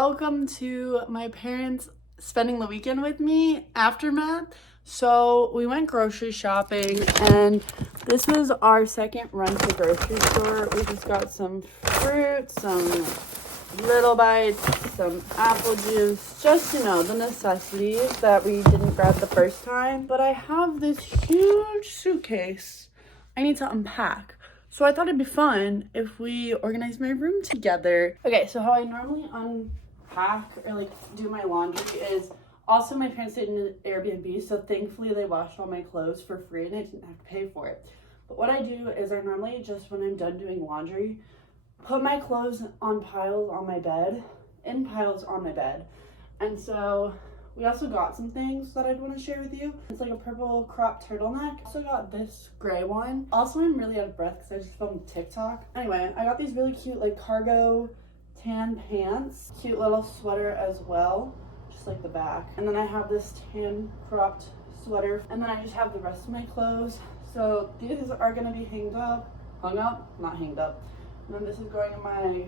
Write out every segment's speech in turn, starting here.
Welcome to my parents spending the weekend with me, aftermath. So we went grocery shopping and this was our second run to the grocery store. We just got some fruit, some little bites, some apple juice, just, you know, the necessities that we didn't grab the first time. But I have this huge suitcase I need to unpack. So I thought it'd be fun if we organized my room together. Okay, so how I normally unpack or like do my laundry is, also my parents stayed in an Airbnb, so thankfully they washed all my clothes for free and I didn't have to pay for it. But what I do is I normally just, when I'm done doing laundry, put my clothes on piles on my bed, in piles on my bed. And so we also got some things that I'd want to share with you. It's like a purple crop turtleneck. Also got this gray one. Also, I'm really out of breath because I just filmed TikTok. Anyway, I got these really cute like cargo tan pants. Cute little sweater as well, just like the back. And then I have this tan cropped sweater. And then I just have the rest of my clothes. So these are gonna be hung up, not hanged up. And then this is going in my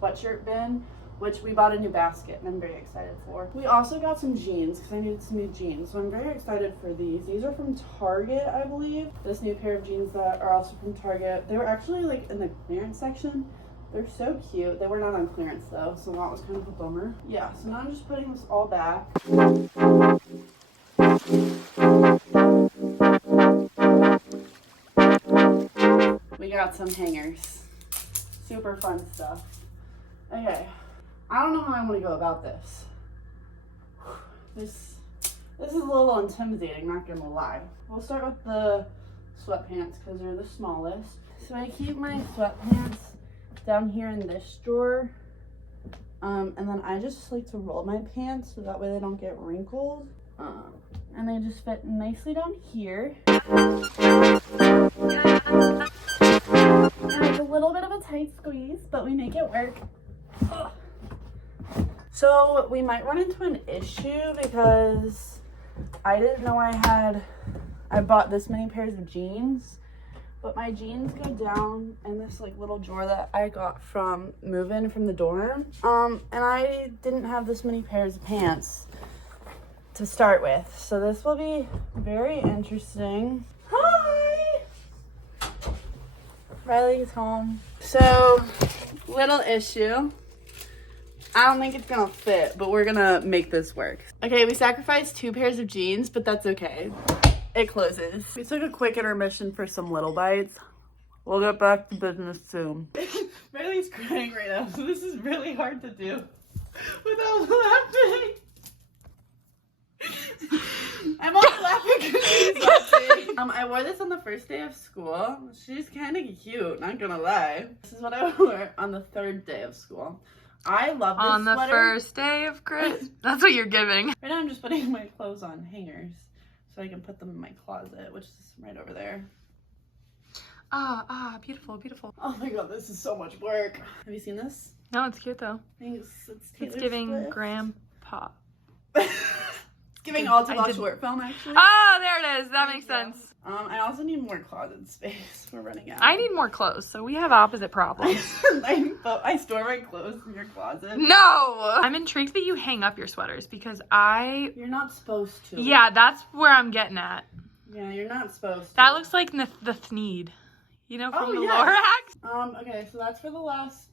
sweatshirt bin, which we bought a new basket and I'm very excited for. We also got some jeans because I needed some new jeans. So I'm very excited for these. These are from Target, I believe. This new pair of jeans that are also from Target. They were actually like in the clearance section. They're so cute. They were not on clearance though, so that was kind of a bummer. Yeah, so now I'm just putting this all back. We got some hangers. Super fun stuff. Okay. I don't know how I'm going to go about this. This is a little intimidating, not going to lie. We'll start with the sweatpants because they're the smallest. So I keep my sweatpants down here in this drawer. And then I just like to roll my pants so that way they don't get wrinkled. And they just fit nicely down here. And it's a little bit of a tight squeeze, but we make it work. Ugh. So we might run into an issue because I didn't know I bought this many pairs of jeans, but my jeans go down in this like little drawer that I got from moving from the dorm. And I didn't have this many pairs of pants to start with. So this will be very interesting. Hi! Riley's home. So, little issue. I don't think it's gonna fit, but we're gonna make this work. Okay, we sacrificed 2 pairs of jeans, but that's okay. It closes. We took a quick intermission for some little bites. We'll get back to business soon. Riley's crying right now, so this is really hard to do without laughing. I'm only laughing because she's laughing. I wore this on the first day of school. She's kind of cute, not gonna lie. This is what I wore on the 3rd day of school. I love this on the sweater. First day of Christmas. That's what you're giving. Right now I'm just putting my clothes on hangers so I can put them in my closet, which is right over there. Beautiful, beautiful. Oh my god, this is so much work. Have you seen this? No, it's cute though. It's It's giving grandpa. Giving all too short film, actually. Oh, there it is. That makes sense. I also need more closet space. We're running out. I need more clothes, so we have opposite problems. I store my clothes in your closet. No! I'm intrigued that you hang up your sweaters because You're not supposed to. Yeah, that's where I'm getting at. Yeah, you're not supposed to. That looks like the Thneed. You know, from the Lorax? Okay, so that's for the last.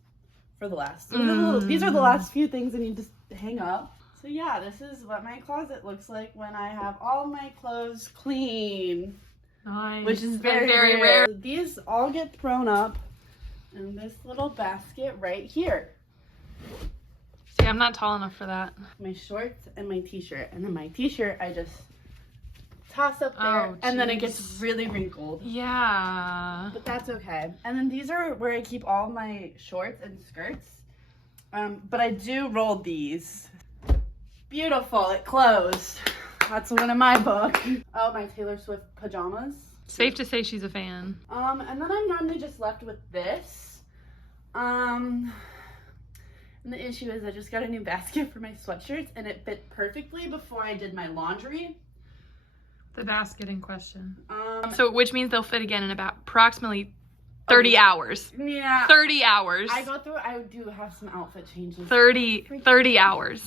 These are the last few things I need to hang up. So yeah, this is what my closet looks like when I have all my clothes clean. Nice. Which is very, very rare. These all get thrown up in this little basket right here. See, I'm not tall enough for that. My shorts and my t-shirt. And then my t-shirt I just toss up there and then it gets really wrinkled. Yeah. But that's okay. And then these are where I keep all my shorts and skirts. But I do roll these. Beautiful, it closed. That's one in my book. Oh, my Taylor Swift pajamas. Safe to say she's a fan. And then I'm normally just left with this. And the issue is I just got a new basket for my sweatshirts and it fit perfectly before I did my laundry. The basket in question. So which means they'll fit again in about approximately 30 hours. Yeah. 30 hours. I do have some outfit changes. 30 hours.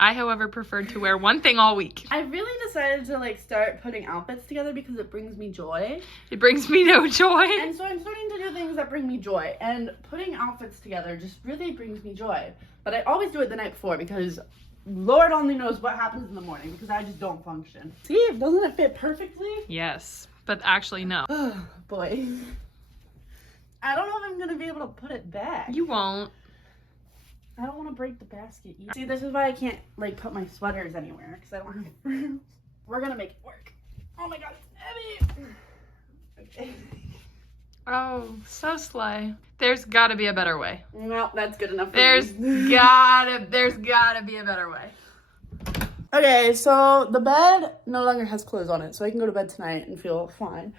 I, however, preferred to wear one thing all week. I really decided to like start putting outfits together because it brings me joy. It brings me no joy. And so I'm starting to do things that bring me joy. And putting outfits together just really brings me joy. But I always do it the night before because Lord only knows what happens in the morning because I just don't function. See, doesn't it fit perfectly? Yes, but actually no. Oh, boy. I don't know if I'm going to be able to put it back. You won't. I don't want to break the basket either. See, this is why I can't, like, put my sweaters anywhere, because I don't have room. We're going to make it work. Oh my god, it's heavy! Okay. Oh, so slay. There's gotta be a better way. No, that's good enough for There's me. gotta be a better way. Okay, so the bed no longer has clothes on it, so I can go to bed tonight and feel fine.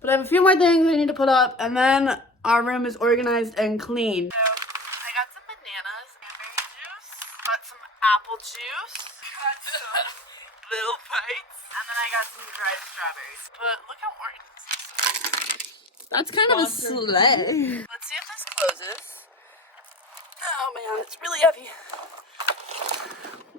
But I have a few more things I need to put up, and then our room is organized and clean. I got some bananas, cranberry juice, got some apple juice, got some little bites, and then I got some dried strawberries. But look how orange this is. That's kind of a sleigh. Let's see if this closes. Oh man, it's really heavy.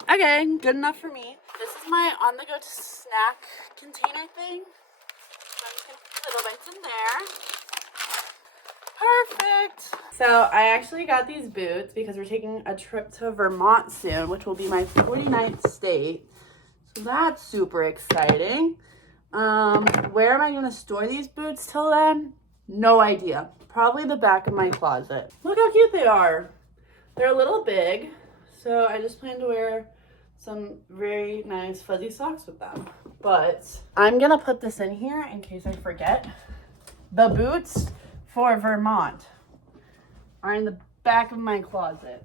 Okay, good enough for me. This is my on-the-go snack container thing. So I'm just gonna put little bites in there. Perfect. So I actually got these boots because we're taking a trip to Vermont soon, which will be my 49th state. So that's super exciting. Where am I gonna store these boots till then? No idea. Probably the back of my closet. Look how cute they are. They're a little big, so I just plan to wear some very nice fuzzy socks with them. But I'm gonna put this in here in case I forget. The boots for Vermont are in the back of my closet.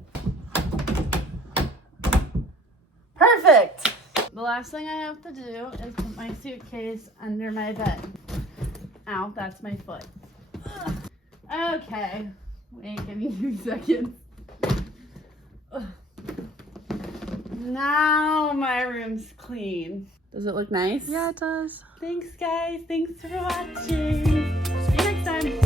Perfect! The last thing I have to do is put my suitcase under my bed. Ow, that's my foot. Ugh. Okay. Wait, give me 2 seconds. Ugh. Now my room's clean. Does it look nice? Yeah, it does. Thanks, guys. Thanks for watching. See you next time.